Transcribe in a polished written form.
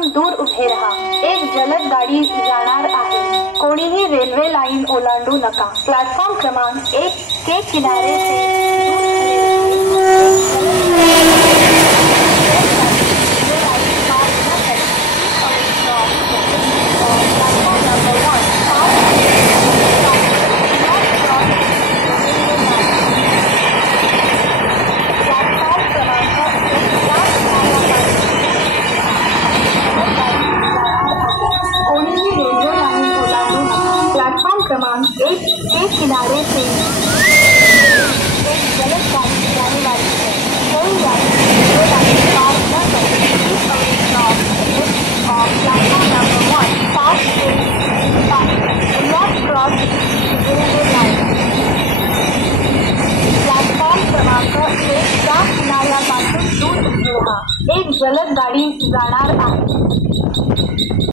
दूर उभे रहा. एक जलद गाडी जाणार आहे. कोणीही रेल्वे लाईन ओलांडू नका. प्लॅटफॉर्म क्रमांक 1 के किनारे से दूर